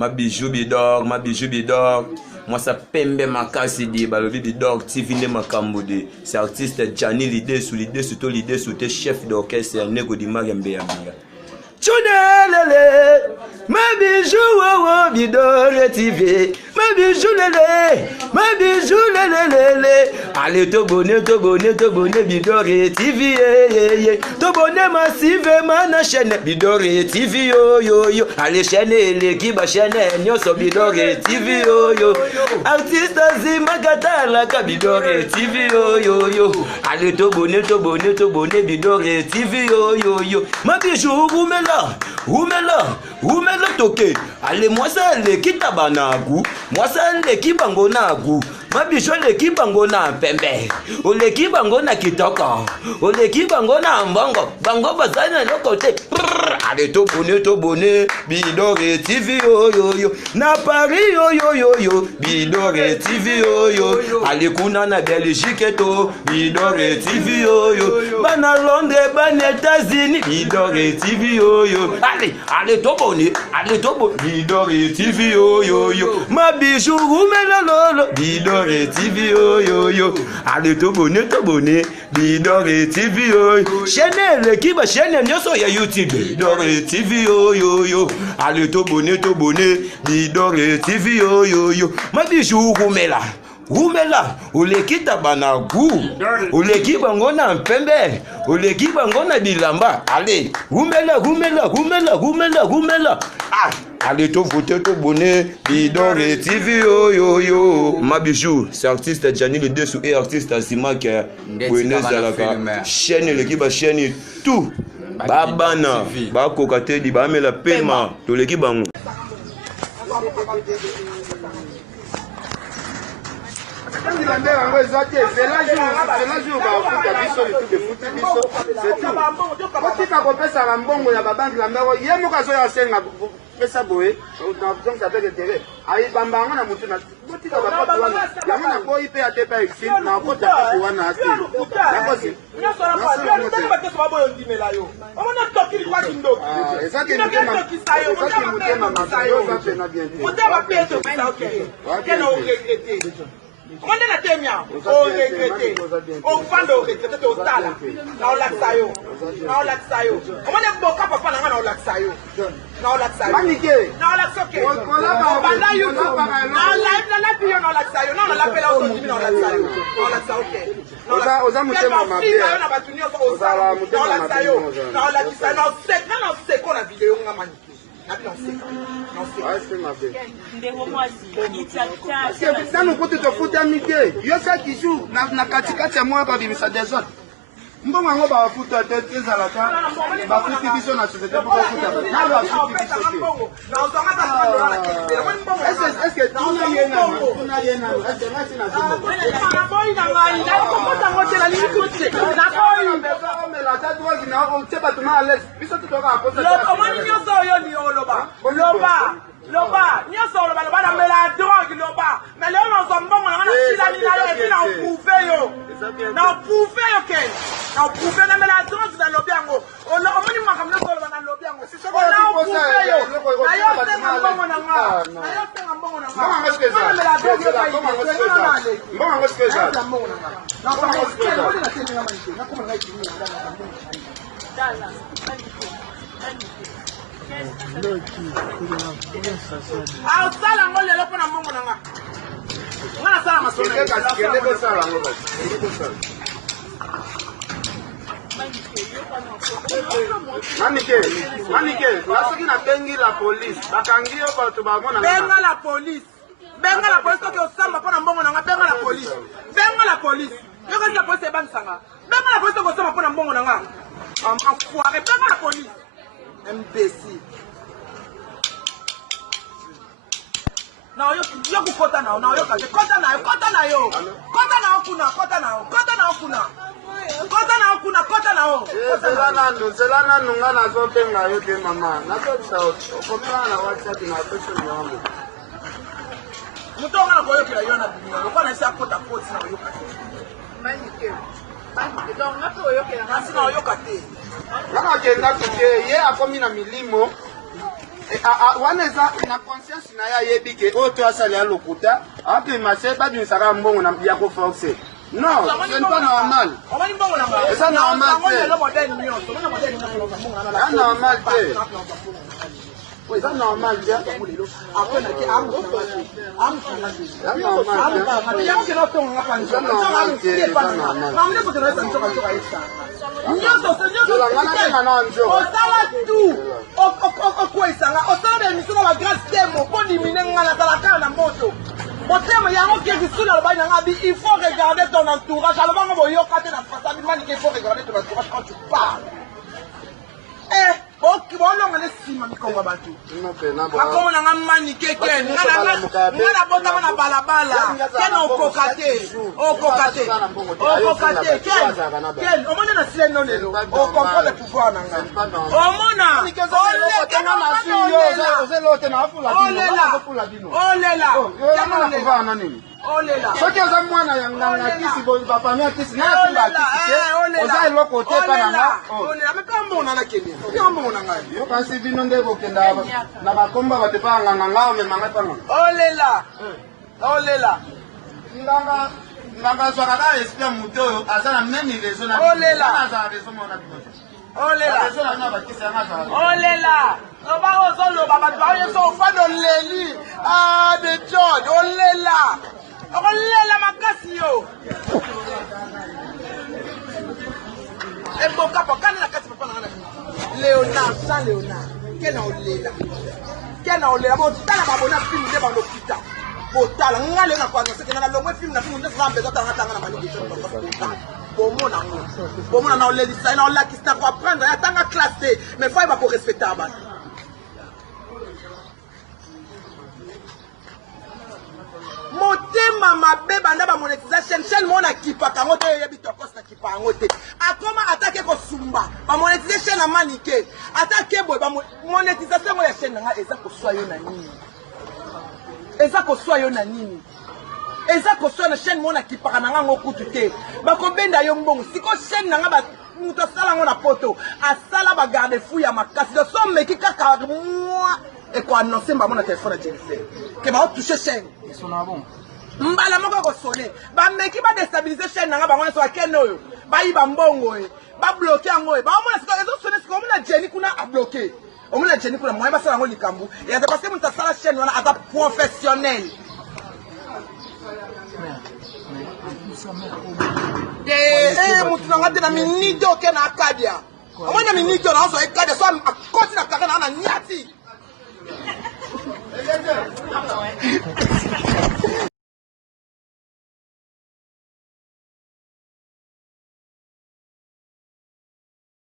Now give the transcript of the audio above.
ma bijou bidor, ma bijou bidor. Moi ça pembe makasi di balobi bidor TV ne makambode. C'est artiste Gianni l'idée sous l'idée sous tes chef d'orchestre Nego di Mariambe Yambia. Chunelele, ma bijou oh bidor TV, ma bijou lele, ma bijou lele. Allez to bonnet bidor TV to bonnet massive mana chaîne bidor TV yo. Allez chaîne l'équipe chaîne nyoso bidor TV yo. Artiste Zima Katala bidor TV yo. Allez to bonnet bidor TV yo. Ma bijou Oumela toke. Allez moi ça l'équipe tabanagu, moi ça l'équipe bango nagu. Ma bicho l'équipe bango na pembe. O l'équipe bango na kitoko. O l'équipe bango na mbongo. Bango bazana no côté. Allez to bonnet bidor TV yo. Na Paris yo. Bidor TV yo. Allez kuna na Belgique to bidor TV yo. Bana Londres, bana États-Unis bidor TV yo. Allez to bonnet bidor TV yo. Ma bijou oumela lolo bidor TV yo. Allez to bonnet bidor TV yo. Chaîne l'équipe chaîne nyoso ya YouTube bidor TV yo. Allez to bonnet bidor TV yo. Ma bijou Oumela, ou l'équipe tabanagu, ou l'équipe ngona pembe, ou l'équipe ngona bilamba. Allez, Oumela. Ah, allez to voter to bonnet bidor TV yo. Ma bijou, c'est artiste Gianni le dessous et artiste Asima qui est Buenos Aires. Chaîne l'équipe chaîne tout. Babana, ba kokate di ba mela pema to l'équipe bango. On est la témia, on regrette, on fait le regret, on tala, on laxayo, on laxayo. On est bon papa, on laxayo, on laxayo. Non laxoké. On la YouTube, on la pion, on laxayo, non on l'appelle au continu, on laxayo, on laxayo. On a monté ma mère. On a battu on laxayo, non laxayo, non c'est quoi la vidéo on a maniqué. Ça nous coûte de foot amitié. Il y a ça qui joue. Na katikati ya moi quand il me des autres. Mbongo ngo ba foot à tête à la fin. Ba foot biso na société pour foot. Na ba foot biso. Na onga ta est-ce que tu na yena? Tu na yena? Est-ce que na sina zimbo? Na boy na ngai. Na ko ta ngo tela li kuti. Na boy. Mais la tête droite na on teba tuma à l'aise. Biso tu doka aposa. Lo omani nyoso yo ni oloba. Loba, ni so loba na mela drogue loba. Mais là on s'en bon on a sila ni na et na prouver yo. Na prouver yo ken. Na prouver na mela drogue na lobi yango. On moni makamna so loba na lobi yango. Si so na prouver yo. Na yo tenga mbongo na nga. Na yo tenga mbongo na nga. Mbongo ngoske za. Mela drogue yo ba. Mbongo ngoske za. Na mbongo ngoske za. Na tenga manike. Na kuma ngai tini na dala. Ah, sala ngole lopo na mbongo nanga. Ngana sala masolo. Kende sala ngole. Manike, nasoki na bengi la police. Bakangi yo bato bamona. Benga la police toki osamba pona mbongo nanga, benga la police. Yo kasi la police ebanisanga. Benga la police toki osamba pona mbongo nanga. Enfoiré, benga la police. Imbécile. Non, yo kukota na yo kaje kota na yo kuna zelana nunga na zote nga yo te mama na so sa okomela na WhatsApp na pesa yangu mutonga na koyo kila yona binyo kwa na sia kota koti na yo kaje manike donc na to yo kila na sina yo kate na kenda kuke ye akomi na milimo wana eza na conscience na ya yebi ke oyo to asali ya lokuta akima se babimisaka mbongo na ya koforce. Non, c'est pas normal. C'est normal. C'est normal. C'est normal. Il faut regarder ton entourage. Il faut regarder ton entourage quand tu parles. Oh là là. Soki oza mwana ya nganga kisi bo papa mia kisi na simba kisi. Oza eloko te kana na. Oh là là, mais comment on a la kenya? Comment on a la? Yo kasi bino ndeko kenda na bakomba batepa nganga ngao me manga panga. Oh là là. Oh là là. Nganga zwaka espia muto azana meni rezo na. Oh là là. Azana rezo mona bino. Oh là là. Rezo na ba kisi nga za. Oh là là. Oba ozolo baba twaye so fano leli. Ah de George. Oh là là. Olela makasi yo. Eboka pakana na kati papa na Léonard, sans Léonard. Kena olela. Kena olela bo tala babona film de bando kita. Bo tala ngale na kwa nse kena lomwe film na film nde zambe za tanga tanga na manigation ba. Bomona ngo. Bomona na oleli sa na olaki sta ko apprendre ya tanga classe mais faut ba ko respecter abana. Motema mabe banda ba monétisation chaîne mona kipa kango te yebi tokos na kipa ngote akoma attaquer ko sumba ba monétisation na manike attaquer boy ba monétisation ya chaîne nga eza ko soyo na nini eza ko soyo na nini eza ko soyo na chaîne mona kipa kana ngo kutu ba ko benda yo mbongo siko chaîne nga ba muto sala ngo na poto asala ba garde fou ya makasi de so meki kaka moi et quoi annoncer ba mona téléphone à Jennifer que ba toucher chaîne mbala moko ko sonné ba meki ba déstabiliser chaîne nga ba ngona so akeno yo ba yi ba mbongo ba bloquer ngo ba mona siko ezo sonné siko mona Jenny kuna a bloquer o mona Jenny kuna moi ba sala ngo likambu et c'est parce que mona sala chaîne wana ata professionnel mutu nga te na minute oke na akadia o mona minute na so ekadia so akoti na kaka na nyati